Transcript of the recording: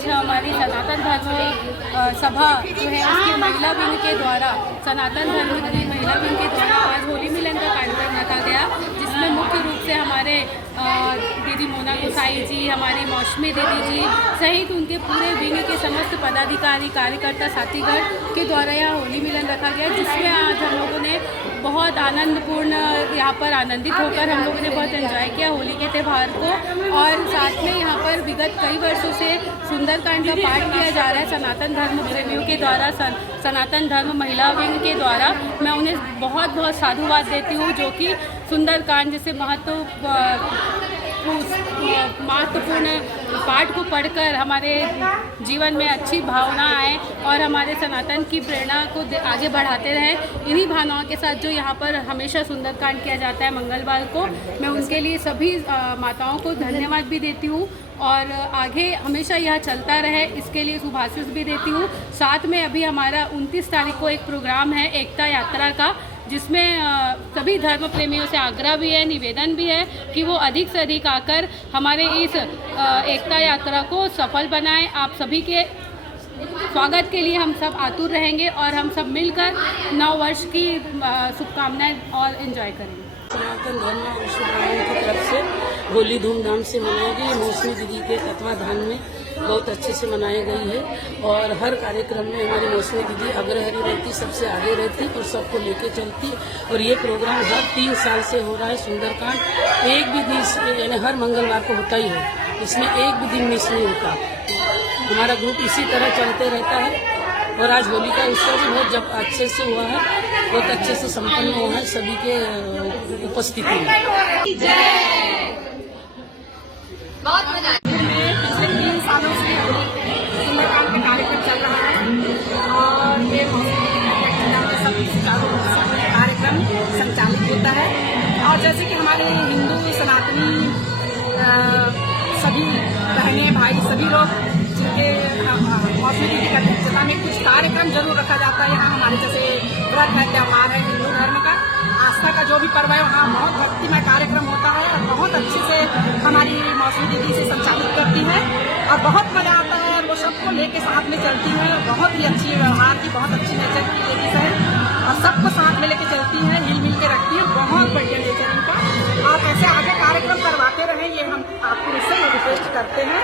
आज हमारी सनातन धर्म सभा जो है उसकी महिला विंग के द्वारा सनातन धर्म की महिला विंग के द्वारा आज होली मिलन का कार्यक्रम रखा गया, जिसमें मुख्य रूप से हमारे दीदी मोना गोसाई जी, हमारी मौसमी दीदी जी सहित उनके पूरे विंग के समस्त पदाधिकारी कार्यकर्ता साथीगण के द्वारा यहाँ होली मिलन रखा गया, जिसमें आज हम लोगों ने बहुत आनंदपूर्ण यहाँ पर आनंदित होकर हम लोगों ने बहुत एंजॉय किया होली के त्यौहार को। और साथ में यहाँ पर विगत कई वर्षों से सुंदरकांड का पाठ किया जा रहा है सनातन धर्म प्रेमियों के द्वारा, सनातन धर्म महिला विंग के द्वारा। मैं उन्हें बहुत बहुत साधुवाद देती हूँ, जो कि सुंदरकांड जैसे महत्वपूर्ण पाठ को पढ़कर हमारे जीवन में अच्छी भावना आए और हमारे सनातन की प्रेरणा को आगे बढ़ाते रहें। इन्हीं भावनाओं के साथ जो यहाँ पर हमेशा सुंदरकांड किया जाता है मंगलवार को, मैं उनके लिए सभी माताओं को धन्यवाद भी देती हूँ और आगे हमेशा यह चलता रहे इसके लिए शुभाशीष भी देती हूँ। साथ में अभी हमारा 29 तारीख को एक प्रोग्राम है एकता यात्रा का, जिसमें सभी धर्म प्रेमियों से आग्रह भी है, निवेदन भी है कि वो अधिक से अधिक आकर हमारे इस एकता यात्रा को सफल बनाएं। आप सभी के स्वागत के लिए हम सब आतुर रहेंगे और हम सब मिलकर नव वर्ष की शुभकामनाएं और एंजॉय करेंगे। सनातन धर्म विश्वविद्यालय की तरफ से होली धूमधाम से मनाई गई। मौसमी दीदी के तत्वाधान में बहुत अच्छे से मनाई गई है और हर कार्यक्रम में हमारी मौसमी दीदी अग्रहरी रहती, सबसे आगे रहती और सबको लेके चलती। और ये प्रोग्राम हर 3 साल से हो रहा है। सुंदरकांड एक भी दिन यानी हर मंगलवार को होता ही है, इसमें एक भी दिन मिस नहीं होता। हमारा ग्रुप इसी तरह चलते रहता है और आज होली का उत्सव भी बहुत जब अच्छे से हुआ है, बहुत अच्छे से संपन्न हुआ है सभी के उपस्थिति में। बहुत मजा पिछले 3 सालों से सुंदरकांड का कार्यक्रम चल रहा है और ये सब कार्यक्रम संचालित होता है। और जैसे कि हमारे हिंदू सनातनी सभी बहनें भाई सभी लोग जिनके मौसमी दीदी की अध्यक्षता में कुछ कार्यक्रम जरूर रखा जाता है। यहाँ हमारे जैसे व्रत है, त्यौहार है, हिंदू धर्म का आस्था का जो भी पर्व है, वहाँ बहुत भक्तिमय कार्यक्रम होता है और बहुत अच्छे से हमारी मौसमी दीदी से संचालित करती है और बहुत मजा आता है। वो सबको लेके साथ में चलती है, बहुत ही अच्छी व्यवहार की, बहुत अच्छी नेचर की लेडीज है और सबको साथ में लेके चलती है, हिल मिल के रखती है। बहुत बढ़िया नेचर इनका। आप ऐसे आगे कार्यक्रम करवाते रहें, ये हम आपको इससे रिक्वेस्ट करते हैं।